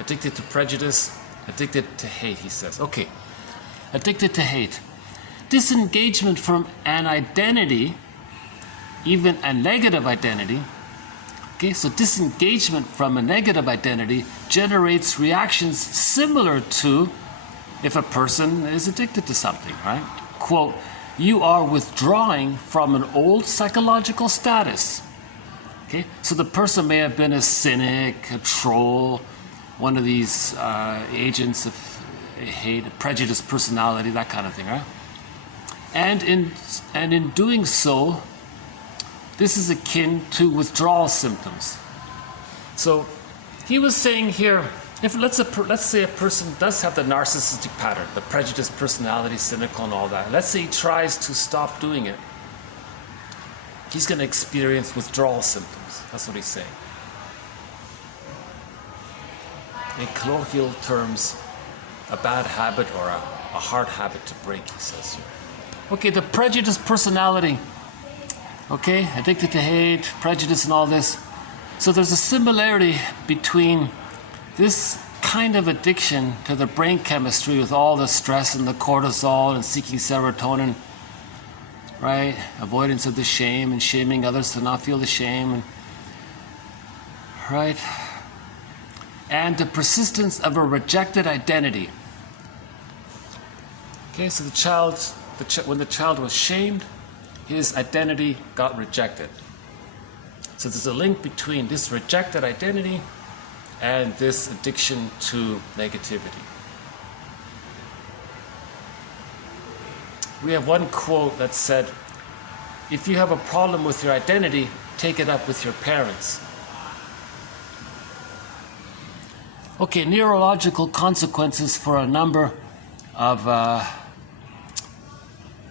Addicted to prejudice, addicted to hate, he says. Okay, addicted to hate. Disengagement from an identity, even a negative identity. Okay, so disengagement from a negative identity generates reactions similar to if a person is addicted to something, right? Quote, you are withdrawing from an old psychological status. Okay, so the person may have been a cynic, a troll, one of these agents of hate, a prejudiced personality, that kind of thing, right? And in doing so, this is akin to withdrawal symptoms. So he was saying here, if let's say a person does have the narcissistic pattern, the prejudiced personality, cynical and all that. Let's say he tries to stop doing it. He's going to experience withdrawal symptoms. That's what he's saying. In colloquial terms, a bad habit or a hard habit to break, he says here. Okay, the prejudiced personality. Okay, addicted to hate, prejudice and all this. So there's a similarity between this kind of addiction to the brain chemistry with all the stress and the cortisol and seeking serotonin, right? Avoidance of the shame and shaming others to not feel the shame, and, right? And the persistence of a rejected identity. Okay, so when the child was shamed, his identity got rejected. So there's a link between this rejected identity and this addiction to negativity. We have one quote that said, if you have a problem with your identity, take it up with your parents. Okay, neurological consequences for a number of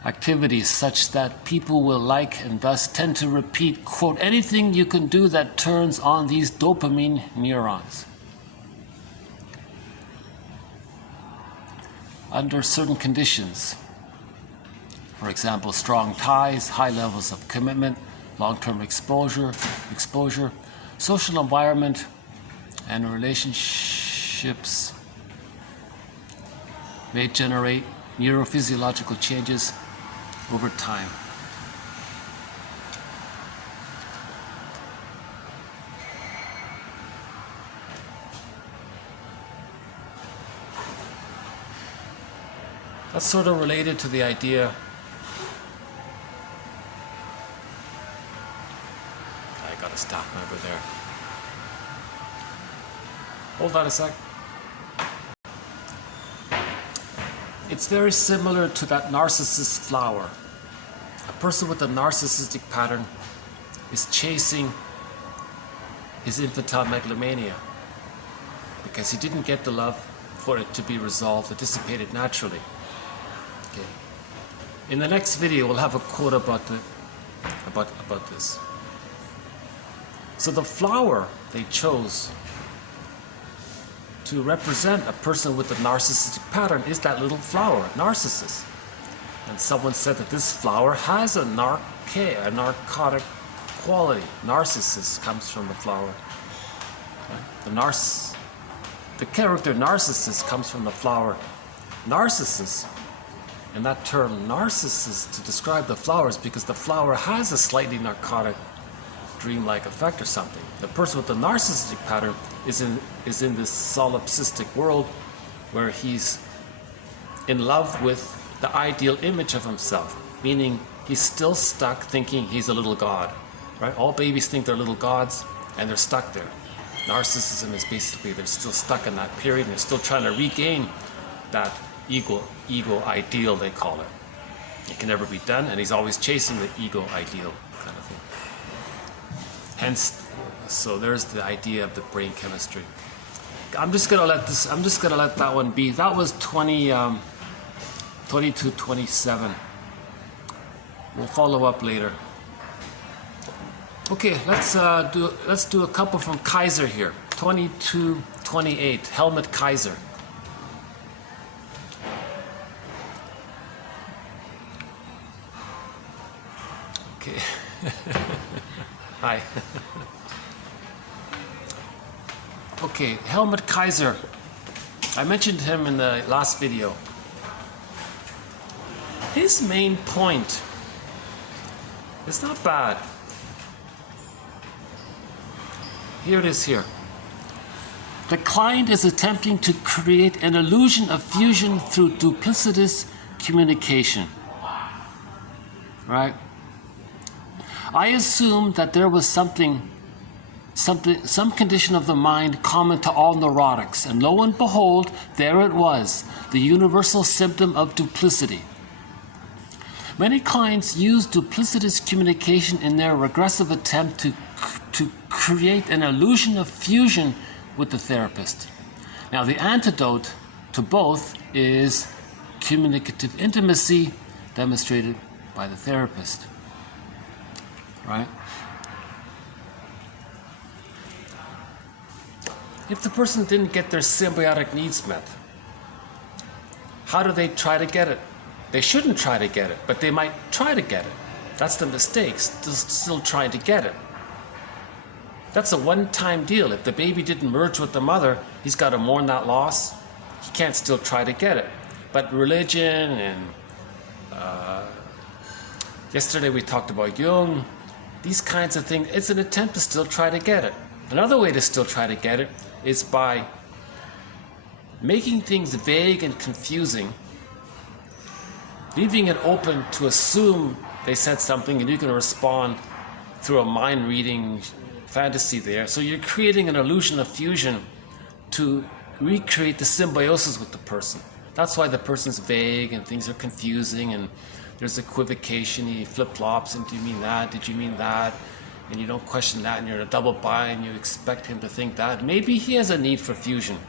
activities such that people will like and thus tend to repeat, quote, anything you can do that turns on these dopamine neurons. Under certain conditions, for example, strong ties, high levels of commitment, long-term exposure, social environment, and relationships may generate neurophysiological changes over time. That's sort of related to the idea. I got a staff member there. Hold on a sec. It's very similar to that narcissist flower. A person with a narcissistic pattern is chasing his infantile megalomania because he didn't get the love for it to be resolved or dissipated naturally. Okay. In the next video, we'll have a quote about this. So the flower they chose to represent a person with a narcissistic pattern is that little flower, narcissus. And someone said that this flower has a narcotic quality. Narcissus comes from the flower. The character narcissus comes from the flower narcissus. And that term narcissus to describe the flowers because the flower has a slightly narcotic dreamlike effect or something. The person with the narcissistic pattern is in this solipsistic world where he's in love with the ideal image of himself, meaning he's still stuck thinking he's a little god, right? All babies think they're little gods and they're stuck there. Narcissism is basically they're still stuck in that period and they're still trying to regain that ego ideal, they call it. It can never be done, and he's always chasing the ego ideal kind of thing. Hence, so there's the idea of the brain chemistry. I'm just gonna let that one be. That was 2227. We'll follow up later. Okay, let's do a couple from Kaiser here. 2228, Helmut Kaiser. Okay. Hi. Okay, Helmut Kaiser. I mentioned him in the last video. His main point is not bad. Here it is here. The client is attempting to create an illusion of fusion through duplicitous communication. Right? I assumed that there was some condition of the mind common to all neurotics, and lo and behold, there it was, the universal symptom of duplicity. Many clients use duplicitous communication in their regressive attempt to create an illusion of fusion with the therapist. Now, the antidote to both is communicative intimacy demonstrated by the therapist. Right? If the person didn't get their symbiotic needs met, how do they try to get it? They shouldn't try to get it, but they might try to get it. That's the mistake, still trying to get it. That's a one-time deal. If the baby didn't merge with the mother, he's got to mourn that loss. He can't still try to get it. But religion and yesterday we talked about Jung, these kinds of things, it's an attempt to still try to get it. Another way to still try to get it is by making things vague and confusing, leaving it open to assume they said something and you can respond through a mind-reading fantasy there. So you're creating an illusion of fusion to recreate the symbiosis with the person. That's why the person's vague and things are confusing and there's equivocation. He flip-flops and do you mean that? Did you mean that? And you don't question that and you're in a double bind and you expect him to think that. Maybe he has a need for fusion.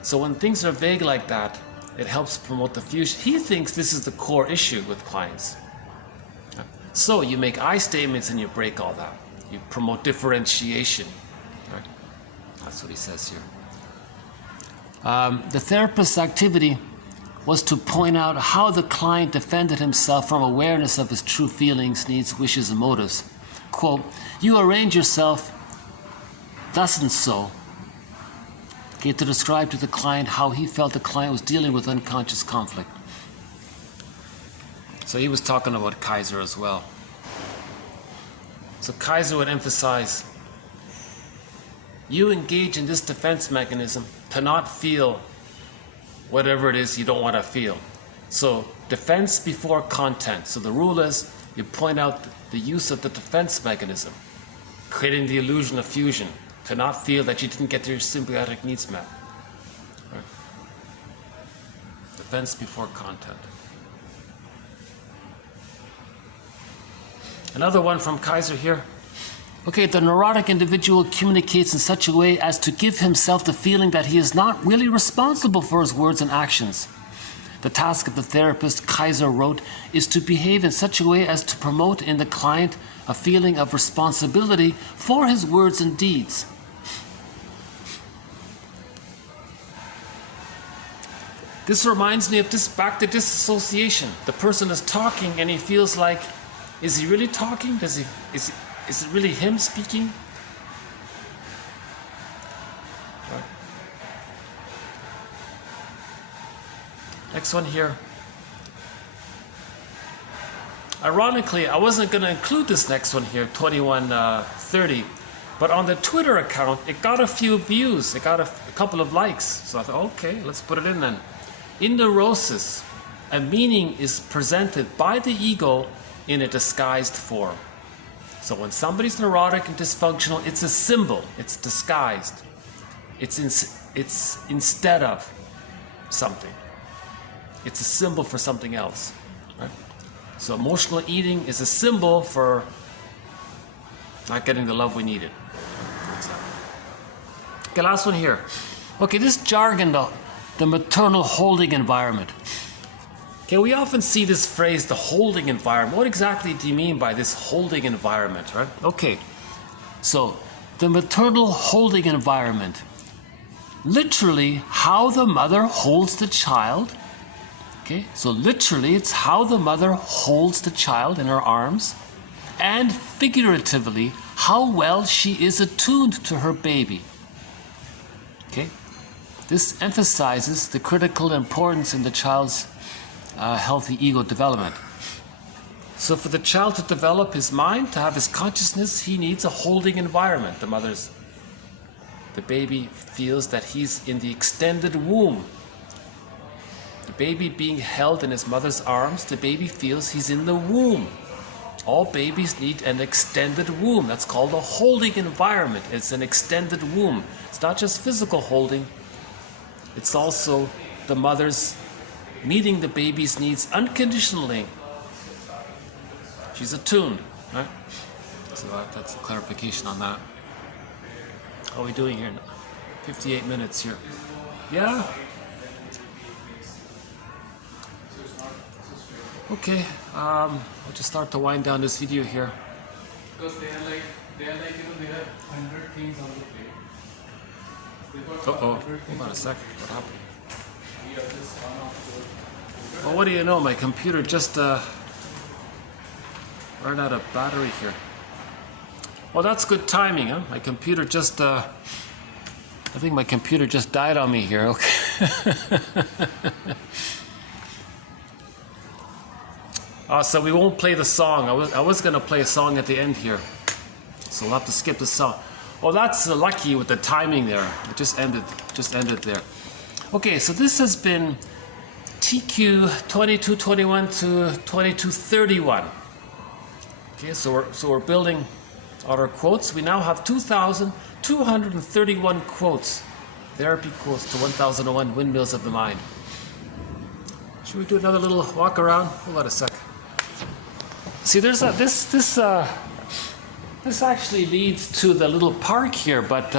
So when things are vague like that, it helps promote the fusion. He thinks this is the core issue with clients. So you make I statements and you break all that. You promote differentiation. Right? That's what he says here. The therapist's activity was to point out how the client defended himself from awareness of his true feelings, needs, wishes, and motives. Quote, you arrange yourself thus and so. Okay, to describe to the client how he felt the client was dealing with unconscious conflict. So he was talking about Kaiser as well. So Kaiser would emphasize, you engage in this defense mechanism to not feel whatever it is you don't want to feel. So defense before content. So the rule is you point out the use of the defense mechanism, creating the illusion of fusion, to not feel that you didn't get your symbiotic needs met. Right? The events before content. Another one from Kaiser here. Okay, the neurotic individual communicates in such a way as to give himself the feeling that he is not really responsible for his words and actions. The task of the therapist, Kaiser wrote, is to behave in such a way as to promote in the client a feeling of responsibility for his words and deeds. This reminds me of this, back to dissociation. The person is talking and he feels like, is he really talking? Is it really him speaking? Right. Next one here. Ironically, I wasn't going to include this next one here, 2130, but on the Twitter account, it got a few views. It got a couple of likes. So I thought, okay, let's put it in then. In neurosis, a meaning is presented by the ego in a disguised form. So when somebody's neurotic and dysfunctional, it's a symbol, it's disguised. It's instead of something. It's a symbol for something else. Right? So emotional eating is a symbol for not getting the love we needed. Okay, last one here. Okay, this jargon, the maternal holding environment. Okay, we often see this phrase, the holding environment. What exactly do you mean by this holding environment, right? Okay, so the maternal holding environment, literally how the mother holds the child. Okay, so literally it's how the mother holds the child in her arms, and figuratively how well she is attuned to her baby. Okay, this emphasizes the critical importance in the child's healthy ego development. So for the child to develop his mind, to have his consciousness, he needs a holding environment. The baby feels that he's in the extended womb. The baby being held in his mother's arms, the baby feels he's in the womb. All babies need an extended womb. That's called a holding environment. It's an extended womb. It's not just physical holding. It's also the mother's meeting the baby's needs unconditionally. She's attuned, right? So that's a clarification on that. How are we doing here? 58 minutes here. Yeah? Okay, I'll just start to wind down this video here. Because they are like, they have 100 things on the plate. Uh-oh, hold on a second, what happened? Well, what do you know, my computer just ran out of battery here. Well, that's good timing, huh? My computer just, I think my computer just died on me here, okay. So we won't play the song. I was going to play a song at the end here. So we'll have to skip the song. Well, that's lucky with the timing there. It just ended there. Okay, so this has been TQ 2221 to 2231. Okay, so we're building out our quotes. We now have 2,231 quotes. Therapy quotes to 1001 Windmills of the Mind. Should we do another little walk around? Hold on a sec. See, there's this actually leads to the little park here, but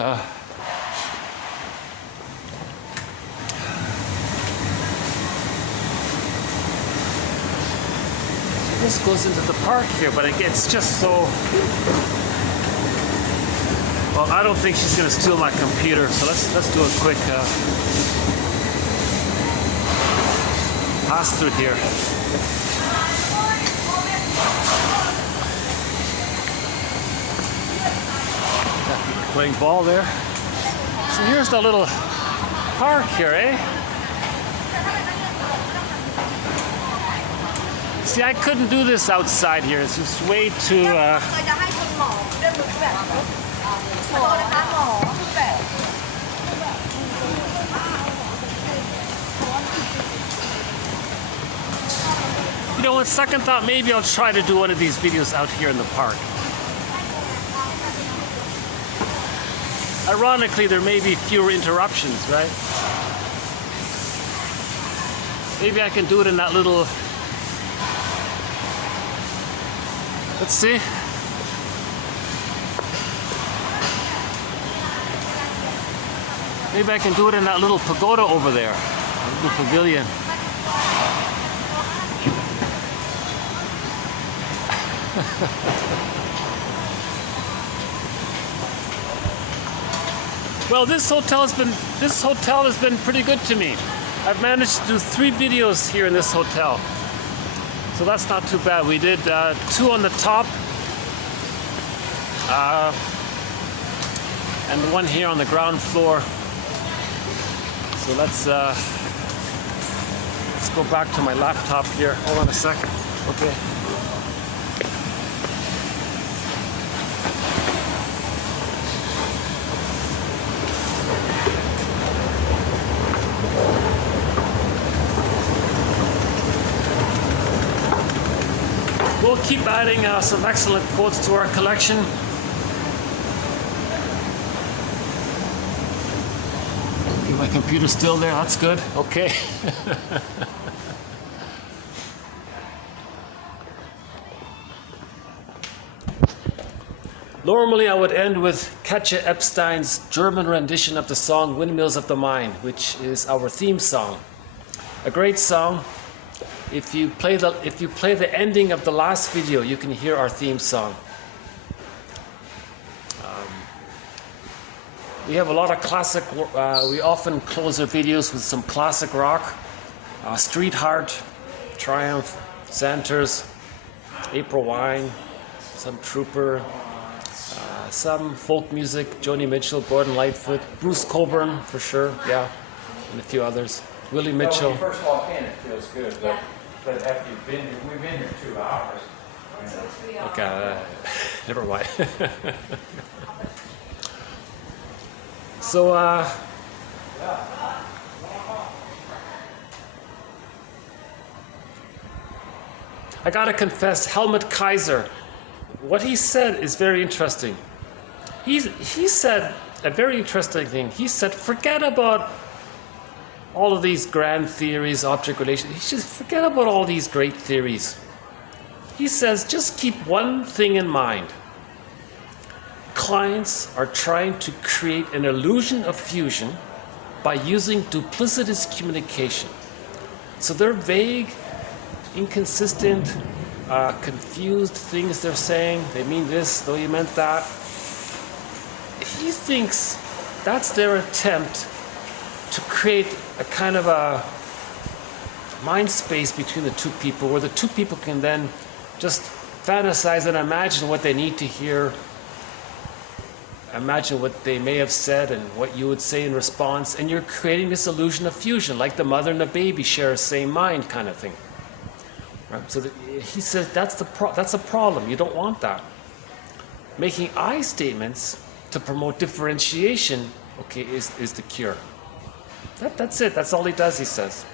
this goes into the park here, but it's just so. Well, I don't think she's going to steal my computer, so let's do a quick pass through here. Playing ball there. So here's the little park here, eh? See, I couldn't do this outside here. It's just way too. You know, on second thought, maybe I'll try to do one of these videos out here in the park. Ironically, there may be fewer interruptions, right? Maybe I can do it in that little... Let's see. Maybe I can do it in that little pagoda over there, a little pavilion. Well, this hotel has been pretty good to me. I've managed to do 3 videos here in this hotel, so that's not too bad. We did 2 on the top, and 1 here on the ground floor. So let's go back to my laptop here. Hold on a second. Okay. We'll keep adding some excellent quotes to our collection. Okay, my computer's still there, that's good. Okay. Normally I would end with Katja Epstein's German rendition of the song Windmils of the Mind, which is our theme song. A great song. If you play the ending of the last video, you can hear our theme song. We have a lot of classic. We often close our videos with some classic rock, Street Heart, Triumph, Santers, April Wine, some Trooper, some folk music, Joni Mitchell, Gordon Lightfoot, Bruce Cockburn for sure, yeah, and a few others. Willie Mitchell. When you first walk in, it feels good, but after we've been here 2 hours. Okay, never mind. So, I gotta confess, Helmut Kaiser, what he said is very interesting. He said a very interesting thing. He said, forget about all of these grand theories, object relations. He says, forget about all these great theories. He says, just keep one thing in mind. Clients are trying to create an illusion of fusion by using duplicitous communication. So they're vague, inconsistent, confused things they're saying. They mean this, though you meant that. He thinks that's their attempt to create a kind of a mind space between the 2 people, where the 2 people can then just fantasize and imagine what they need to hear, imagine what they may have said and what you would say in response, and you're creating this illusion of fusion, like the mother and the baby share the same mind kind of thing. Right? So he says that's a problem. You don't want that. Making I statements to promote differentiation, okay, is the cure. That's it. That's all he does, he says.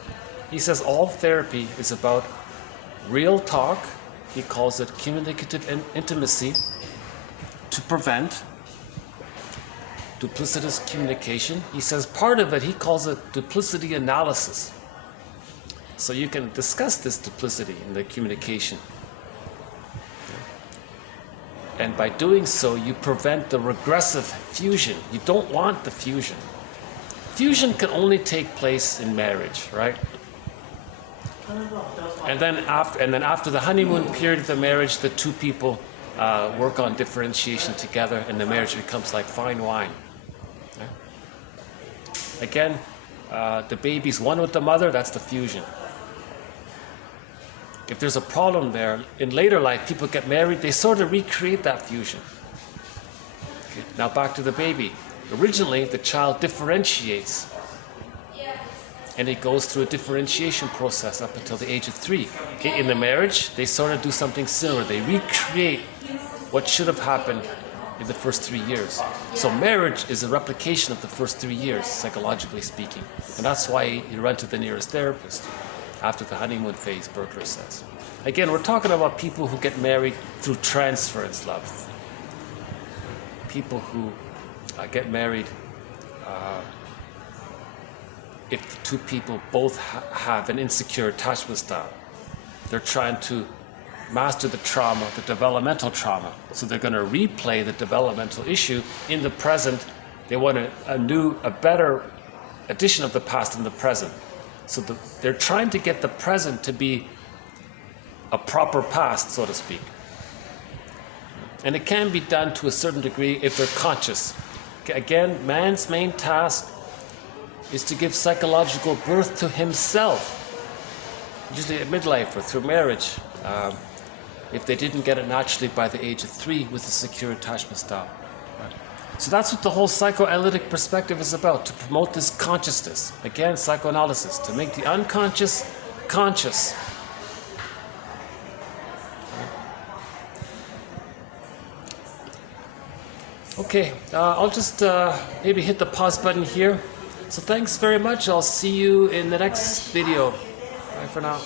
He says all therapy is about real talk. He calls it communicative intimacy to prevent duplicitous communication. He says part of it, he calls it duplicity analysis. So you can discuss this duplicity in the communication. And by doing so, you prevent the regressive fusion. You don't want the fusion. Fusion can only take place in marriage, right? And then after the honeymoon period of the marriage, the 2 people work on differentiation together, and the marriage becomes like fine wine. Okay? Again, the baby's one with the mother, that's the fusion. If there's a problem there, in later life, people get married, they sort of recreate that fusion. Okay, now back to the baby. Originally, the child differentiates, and it goes through a differentiation process up until the age of 3. Okay, in the marriage, they sort of do something similar. They recreate what should have happened in the first 3 years. So marriage is a replication of the first 3 years, psychologically speaking. And that's why you run to the nearest therapist after the honeymoon phase, Berkler says. Again, we're talking about people who get married through transference love. People who get married if the two people both have an insecure attachment style. They're trying to master the trauma, the developmental trauma. So they're going to replay the developmental issue in the present. They want a better edition of the past in the present. So they're trying to get the present to be a proper past, so to speak. And it can be done to a certain degree if they're conscious. Again, man's main task is to give psychological birth to himself, usually at midlife or through marriage, if they didn't get it naturally by the age of 3 with a secure attachment style. Right? So that's what the whole psychoanalytic perspective is about, to promote this consciousness. Again, psychoanalysis, to make the unconscious conscious. Okay, I'll just maybe hit the pause button here. So thanks very much. I'll see you in the next video. Bye for now.